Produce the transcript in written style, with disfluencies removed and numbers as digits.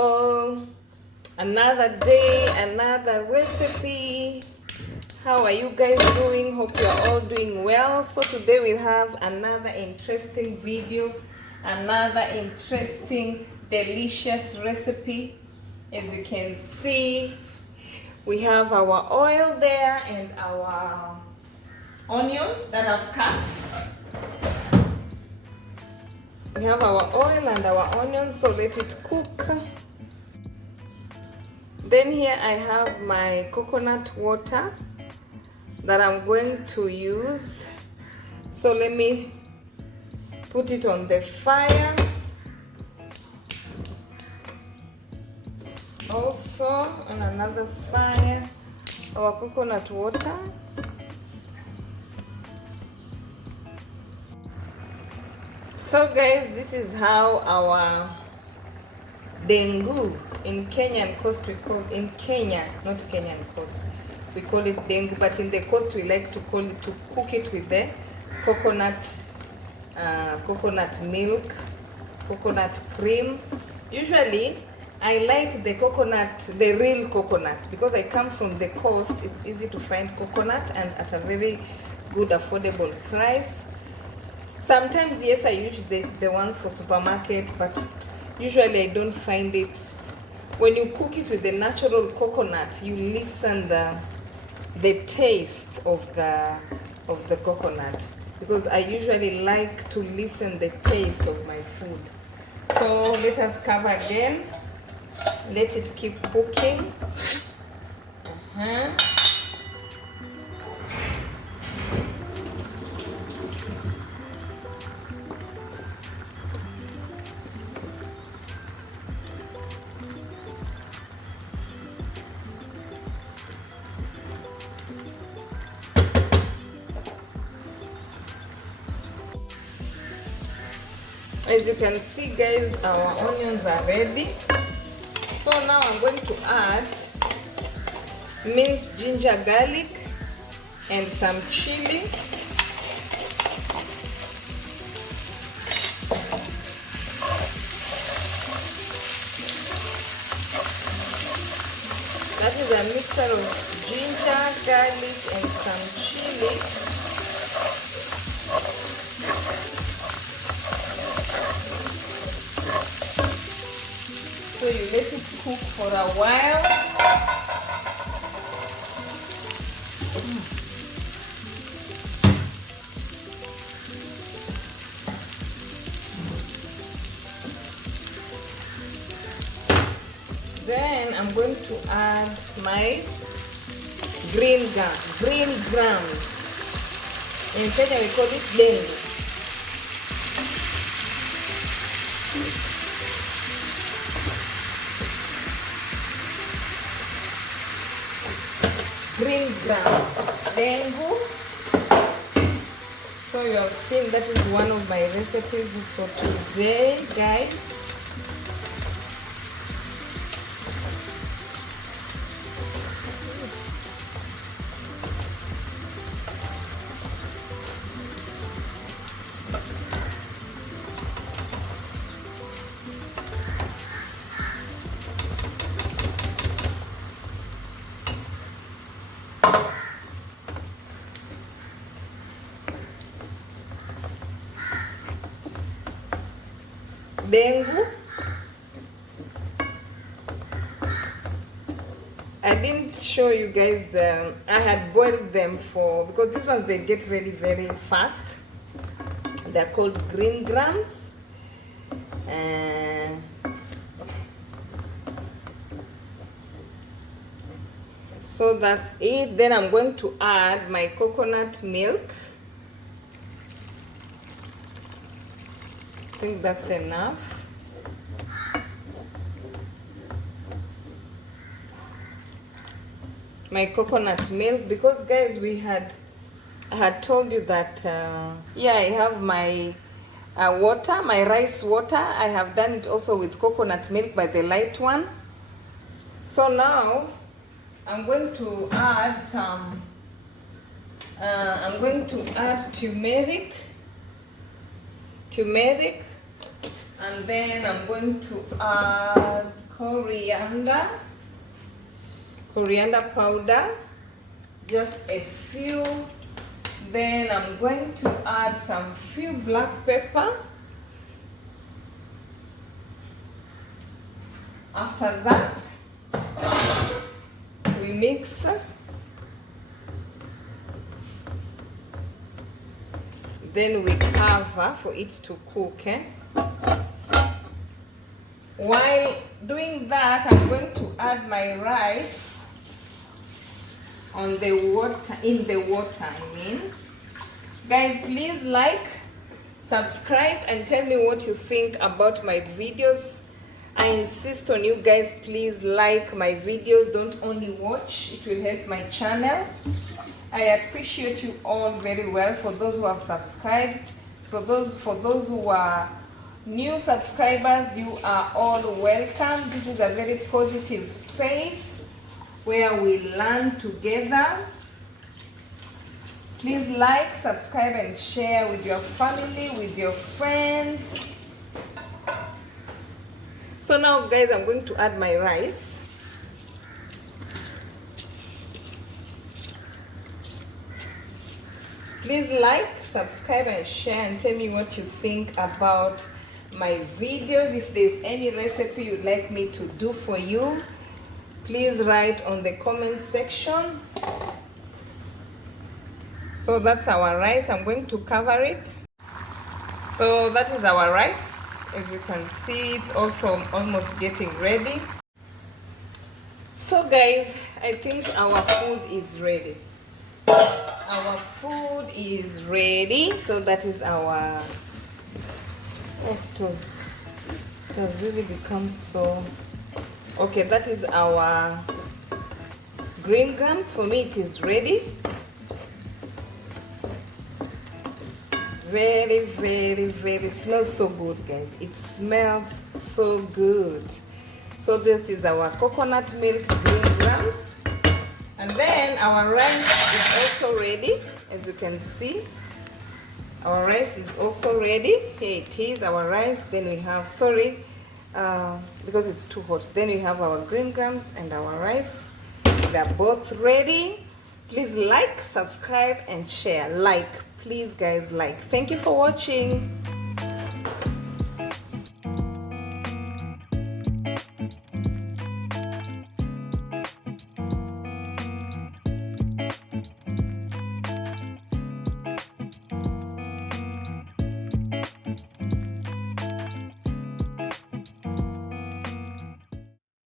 people, another day, another recipe. How are you guys doing? Hope you're all doing well. So today we have another interesting video, another interesting delicious recipe. As you can see, we have our oil there and our onions that I've cut. We have our oil and our onions, so let it cook. Then here I have my coconut water that I'm going to use. So let me put it on the fire. Also on another fire, our coconut water. So guys, this is how our dengu in Kenyan coast we call, in Kenya, not Kenyan coast, we call it dengu, but in the coast we like to call it, to cook it with the coconut milk, coconut cream. Usually I like the coconut, the real coconut, because I come from the coast. It's easy to find coconut and at a very good affordable price. Sometimes, yes, I use the ones for supermarket, but usually I don't find it. When you cook it with the natural coconut, you listen the taste of the coconut, because I usually like to listen the taste of my food. So let us cover again. Let it keep cooking. As you can see, guys, our onions are ready. So now I'm going to add minced ginger garlic and some chili. That is a mixture of ginger, garlic and some chili. So you let it cook for a while. Then I'm going to add my Greengrams. In Kenya we call it dengu. Greengrams, dengu. So you have seen that is one of my recipes for today, guys. Dengu. I didn't show you guys I had boiled them because these ones they get ready very fast. They're called Greengrams. So that's it. Then I'm going to add my coconut milk. I think that's enough. My coconut milk, because guys, I had told you that yeah, I have my water, my rice water. I have done it also with coconut milk, by the light one. So now I'm going to add some turmeric, And then I'm going to add coriander powder, just a few. Then I'm going to add some few black pepper. After that, we mix. Then we cover for it to cook. While doing that, I'm going to add my rice on the water, Guys, please like, subscribe, and tell me what you think about my videos. I insist on you guys, please like my videos, don't only watch. It will help my channel. I appreciate you all very well. For those who have subscribed, for those who are new subscribers, you are all welcome. This is a very positive space where we learn together. Please like, subscribe, and share with your family, with your friends. So now, guys, I'm going to add my rice. Please like, subscribe, and share, and tell me what you think about my videos. If there's any recipe you'd like me to do for you, please write on the comment section. So that's our rice. I'm going to cover it. So that is our rice. As you can see, it's also almost getting ready. So guys, I think our food is ready. Our food is ready. So that is our... it has really become so... Okay, that is our Greengrams. For me, it is ready. Very, very, very, it smells so good, guys. It smells so good. So this is our coconut milk Greengrams. And then our rice is also ready. As you can see, our rice is also ready. Here it is, our rice. Then we have, because it's too hot. Then we have our Greengrams and our rice. They're both ready. Please like, subscribe, and share. Like, please guys, like. Thank you for watching.